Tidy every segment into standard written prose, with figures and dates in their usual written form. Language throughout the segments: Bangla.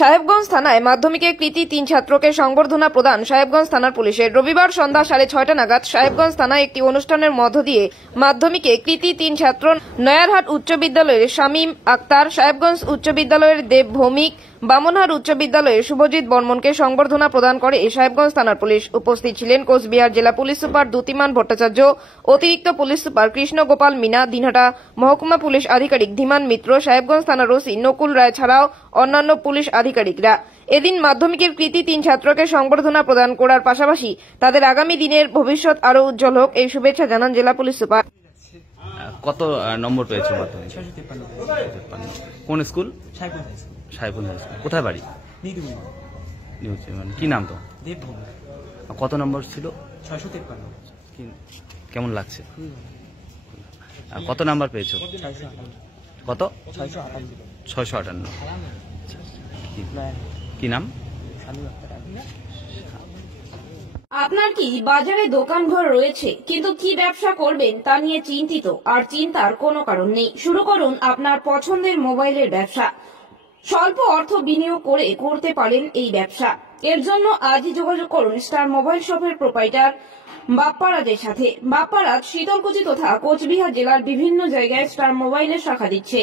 সাহেবগঞ্জ থানায় মাধ্যমিকে কৃতী 3 ছাত্রকে সংবর্ধনা প্রদান সাহেবগঞ্জ থানার পুলিশের। রবিবার সন্ধ্যা 6:30 নাগাদ সাহেবগঞ্জ থানায় একটি অনুষ্ঠানের মধ্য দিয়ে মাধ্যমিকে কৃতী 3 ছাত্র নয়ারহাট উচ্চ বিদ্যালয়ের শামীম আক্তার, সাহেবগঞ্জ উচ্চ বিদ্যালয়ের দেব ভৌমিক, বামনহাট উচ্চ বিদ্যালয়ের শুভজিৎ বর্মনকে সংবর্ধনা প্রদান করে সাহেবগঞ্জ থানার পুলিশ। উপস্থিত ছিলেন কোচবিহার জেলা পুলিশ সুপার দ্যুতিমান ভট্টাচার্য, অতিরিক্ত পুলিশ সুপার কৃষ্ণ গোপাল মিনা, দিনহাটা মহকুমা পুলিশ আধিকারিক ধীমান মিত্র, সাহেবগঞ্জ থানার ওসি নকুল রায় ছাড়াও অন্যান্য পুলিশ আধিকারিকরা। এদিন মাধ্যমিকের কৃতী 3 ছাত্রকে সংবর্ধনা প্রদান করার পাশাপাশি তাদের আগামী দিনের ভবিষ্যৎ আরও উজ্জ্বল হোক এই শুভেচ্ছা জানান জেলা পুলিশ সুপার। কত নম্বর পেয়েছো মাধ্যমিক? 653। কোন স্কুল? Sahebganj high school. কোথায় বাড়ি? কি নাম তো? কত নম্বর ছিল? 653। কেমন লাগছে? কত নাম্বার পেয়েছো? কত? 658। কি নাম? আপনার কি বাজারে দোকান ঘর রয়েছে কিন্তু কি ব্যবসা করবেন তা নিয়ে চিন্তিত? আর চিন্তার কোনো কারণ নেই। শুরু করুন আপনার পছন্দের মোবাইলের ব্যবসা। স্বল্প অর্থ বিনিয়োগ করে করতে পারেন এই ব্যবসা। এর জন্য আজই যোগাযোগ করুন স্টার মোবাইল শপের প্রোপাইটার বাপ্পারাজের সাথে। বাপ্পারাজ শীতলকুচি তথা কোচবিহার জেলার বিভিন্ন জায়গায় স্টার মোবাইলের শাখা দিচ্ছে।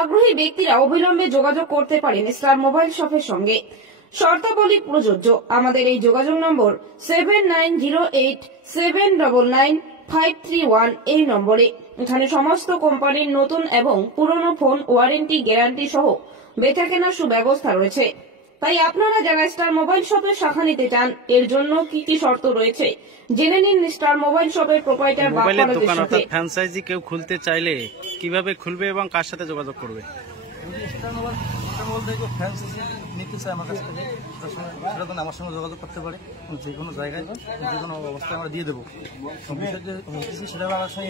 আগ্রহী ব্যক্তিরা অবিলম্বে যোগাযোগ করতে পারেন স্টার মোবাইল শপের সঙ্গে। শর্তাবলী প্রযোজ্য। আমাদের এই যোগাযোগ নম্বর 7908799531 এই নম্বরে। এখানে সমস্ত কোম্পানির নতুন এবং পুরনো ফোন ওয়ারেন্টি গ্যারান্টি সহ বেচাকেনার সুব্যবস্থা রয়েছে। তাই আপনারা যারা স্টার মোবাইল শপের শাখা নিতে চান এর জন্য কি কি শর্ত রয়েছে জেনে নিন স্টার মোবাইল শপের প্রোপাইটার বাপ্পারাজের সাথে। ফ্র্যাঞ্চাইজি কেউ খুলতে চাইলে কিভাবে খুলবে এবং কার সাথে যোগাযোগ করবে? নিতে চাই আমার কাছ থেকে সেটা আমার সঙ্গে যোগাযোগ করতে পারে। যে কোনো জায়গায় যে কোনো অবস্থায় আমরা দিয়ে দেবো। বিষয় যে সেটা আমার সঙ্গে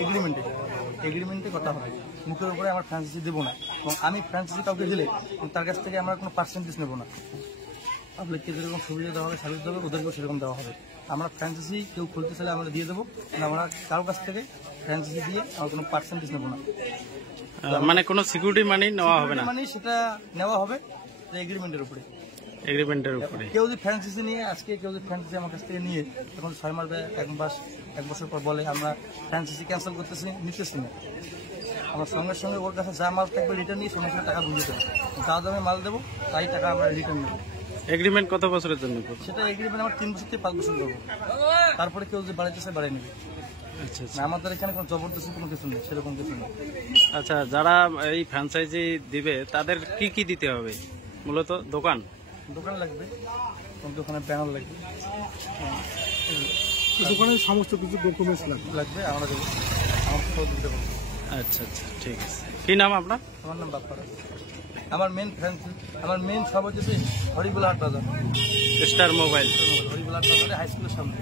এগ্রিমেন্টে কথা হবে। মুখের উপরে আমার ফ্র্যাঞ্চাইজি দেবো না এবং আমি ফ্র্যাঞ্চাইজি কাউকে দিলে তার কাছ থেকে আমরা কোনো পার্সেন্টেজ নেবো না। পাবলিককে যেরকম সুবিধা দেওয়া হবে সার্ভিস দেওয়া হবে ওদেরকেও সেরকম দেওয়া হবে। আমরা ফ্র্যাঞ্চাইজি কেউ খুলতে চাইলে আমরা দিয়ে দেবো, আমরা কারোর কাছ থেকে ফ্র্যাঞ্চাইজি দিয়ে আমরা কোনো পার্সেন্টেজ নেবো না। মানে কোনো সিকিউরিটি মানি নেওয়া হবে না? মানে সেটা নেওয়া হবে এগ্রিমেন্টের উপরে। কেউ যদি ফ্র্যাঞ্চাইজি নিয়ে আজকে কেউ যদি ফ্র্যাঞ্চাইজি আমার কাছ থেকে নিয়ে এখন 6 মাস বা 1 বছর পর বলে আমরা ফ্র্যাঞ্চাইজি ক্যান্সেল করতেছি, নিতেছি না, আমার সঙ্গে সঙ্গে ওর কাছে যা মাল থাকবে রিটার্ন নিয়ে সঙ্গে সঙ্গে টাকা বুঝে দেবো। যা দামে মাল দেবো তাই টাকা আমরা রিটার্ন নেবো। এগ্রিমেন্ট কত বছরের জন্য? সেটা এগ্রিমেন্ট আমার 3 বছর থেকে 5 বছর করবো। তারপরে কেউ যদি বাড়াইতে চায় বাড়াই নেবে। আচ্ছা, আমাদের এখানে কোনো জবরদস্তি কোনো কিছু নেই, সেরকম কিছু নেই। আচ্ছা, যারা এই ফ্র্যাঞ্চাইজি দিবে তাদের কি কি দিতে হবে? মূলত দোকান লাগবে, দোকানের ব্যানার লাগবে, দোকানের সমস্ত কিছু ডকুমেন্টস লাগবে, আমরা দেবো, আমার সব দিতে পারবো। আচ্ছা, ঠিক আছে। কি নাম আপনার? আমার নাম বাপ্পারাজ। আমার মেন সব হচ্ছে হরিবুল হাট বাজার, স্টার মোবাইল হরিবুল হাট বাজারে হাই স্কুলের সামনে।